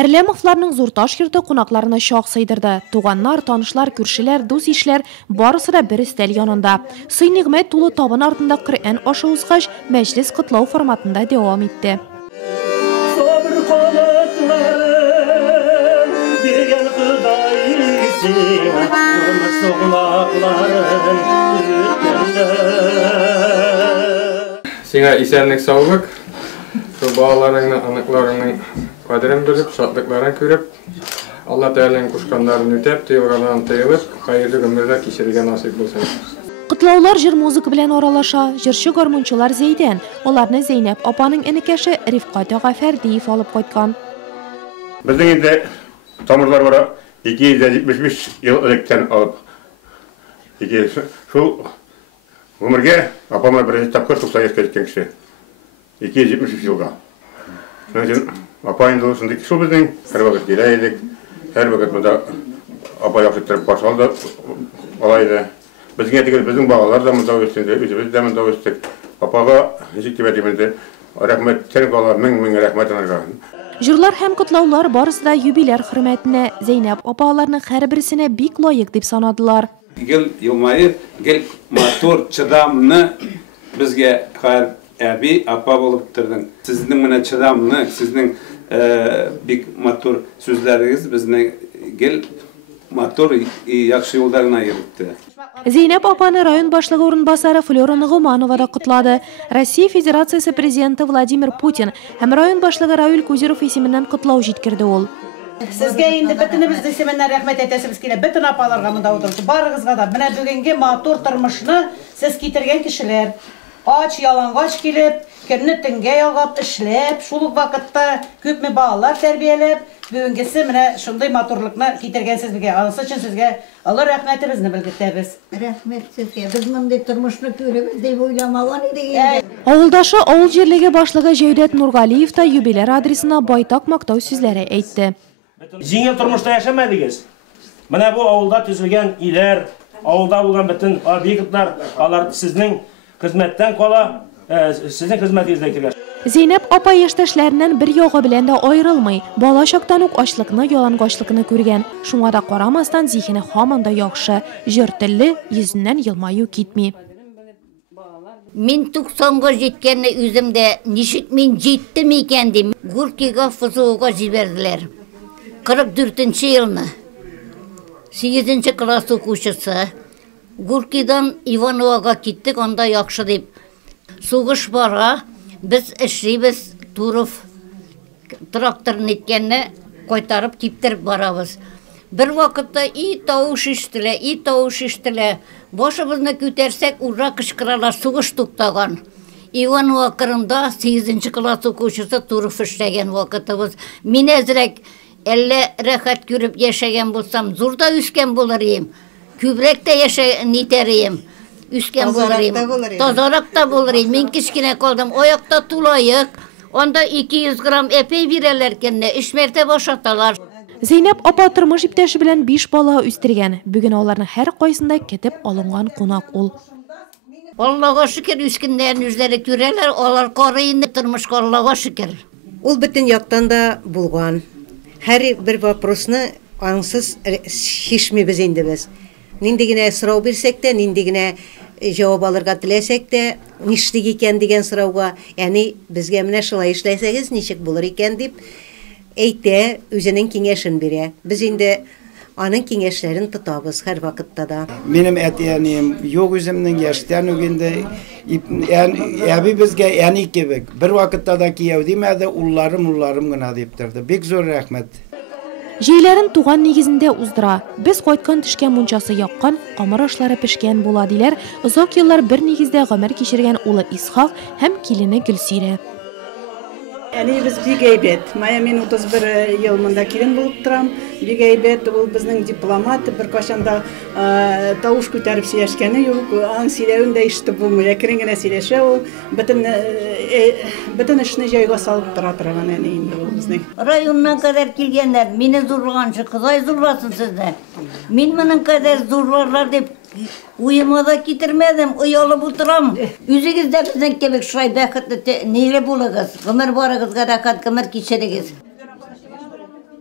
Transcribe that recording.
Хәрләмовларның зурташ йорты кунакларына шак сыйдырды. Туганнар, танышлар, күршеләр, дус-ишләр барысы да бер өстәл янында. Сый-нигъмәт тулы табын артында Коръән ашы узгач, мәҗлес котлау форматында дәвам итте. Сиңа исәнлек саулык, балаларыңның, аныкларыңның кадерен белеп, шатлыкларын күреп, Алла Тәгаләнең кушканнарын үтәп, тыйылганнан тыйылып, хәерле гомердә кичерергә насыйп булсын. Котлаулар җыр музыка белән аралаша. Җырчы гармунчылар Зәйдән, аларны Зәйнәп апаның энекәше Рифкат ага Фәрдиев алып кайткан. Безнең инде тамырлар бара 275 ел электән алып. Шул гомергә апама бер тапкыр 90 яшькә җиткән кеше. 273 елга. Апа инде шундый кеше безнең, һәрвакыт килә идек. Һәрвакыт монда апа яхшы итеп башалды, алайды. Безгә тигез безнең балалар да монда үсте, үзебез дә монда үстек. Апага ничек дип әйтәм, рәхмәт, сән балалар, мең рәхмәт анарга. Җырлар һәм котлаулар барысы да юбилер хөрмәтенә. Зәйнәп апа аларның һәрберсенә бик лаек дип санадылар. Гел елмайып, гел матур, чыдамны безгә һәр әби апа булып тордың. Сезнең менә чыдамны, сезнең бик матур сүзләрегез безне гел матур яхшы юлларына йөртте. Зәйнәп апаны район башлыгы урынбасары Флора Нугуманова да котлады. Россия Федерациясе президенты Владимир Путин һәм район башлыгы Равил Кузиров исеменнән котлау җиткерде ул. Сезгә инде бөтенебез исеменнән рәхмәт әйтәсебез килә. Бөтен апаларга монда утырды. Барыгызга да менә бүгенге матур тормышны сез китергән кешеләр. Ач, ялангач килеп, көнне төнгә ялгап эшләп, шул ук вакытта күпме балалар тәрбияләп, бүгенгесе менә шундый матурлыкны китергәнсез безгә. Анысы өчен сезгә олы рәхмәтебезне белгертәбез. Рәхмәт сезгә. Без мондый тормышны күребез дип уйламаган идек. Авылдашы авыл җирлеге башлыгы Җәүдәт Нургалиев та юбилер адресына байтак мактау сүзләре әйтте. Җиңел тормышта яшәмәдегез. Менә бу авылда төзелгән иләр, авылда булган бөтен объектлар, алар сезнең хезмәттән кала, сезнең хезмәтегездә килә. Зәйнәп апа яшьтәшләреннән бер ягы белән дә аерылмый. Бала чактан ук ачлыкны, ялангачлыкны күргән. Шуңа да карамастан зихене һаман да яхшы. Җыр телле, йөзеннән елмаю китми. Мин 90-га җиткәнне үземдә ничек мин җиттем икән дип, Гуркига ФЗОга җибәрделәр. 44-нче елны. 8-нче класс укучысы. Гуркидан Ивановага киттек, анда яхшы дип. Сугыш бара, без эшлибез, Туров тракторны иткәнне кайтарып киптереп барабыз. Бер вакытта тавыш ишетелә. Башыбызны күтәрсәк, ура кычкыралар, сугыш туктаган. Иванова Кырымда 8-нче класс укучысы Туров эшләгән вакытыбыз. Мин әзрәк әллә рәхәт күреп яшәгән булсам, зурда үскән булыр идем. Күбрәк тә яшәгән итәрем. Үскән булыр идем. Тазарак та булыр идем. Мин кичкенә калдым, аякта тулайык. Анда 200 грамм әпей бирәләр кенне, 3 мәртәбә ашаталар. Зәйнәп апа тормыш иптәше белән 5 бала үстергән. Бүген аларның һәр кайсында кетеп алынган кунак ул. Аллага шөкер, үскәннәрне үзләре күрәләр, алар карый инде тормышка, Аллага шөкер. Ул бөтен яктан да булган. Һәр бер вопросны аңсыз хишмибез инде без. Нинди генә сорау бирсәк тә, нинди генә җавап алырга теләсәк тә, нишлек икән дигән сорауга, ягъни безгә менә шулай эшләсәгез, ничек булыр икән дип әйтә, үзенең киңәшен бирә. Без инде аның киңәшләрен тотабыз һәр вакытта да. Минем әтиянем юк үземнең яшьтән үгендә, әби безгә әни кебек. Бер вакытта да кияү димәде, улларым гына дип торды. Бик зур рәхмәт. Җәйләрен туган нигезендә уздыра. Без кайткан төшкән мунчасы яккан, камыр ашлары пешкән була диләр. Озак еллар бер нигездә гомер кичергән улы Исхак һәм килене Гөлсирә. Әни без бик әйбәт. Мин 31 ел монда килен булып торам. Бик әйбәт, ул безнең дипломат, бер кашанда тавыш күтәреп сөйләшкәне юк, аң сөйләвен дә ишетеп булмый. Әкрен генә сөйләшә ул, бөтен эшне җайга салып тора торган әни инде ул безнең. Районнан кадәр килгәннәр, мине зурлаганчы, Ходай зурласын сезне. Мин моның кадәр зурларлар дип уйыма да китермәдем, уялып утырам. Үзегез дә безнең кебек шулай бәхетле ниле булыгыз, гомер барыгызга рәхәт гомер кичерегез. Ага.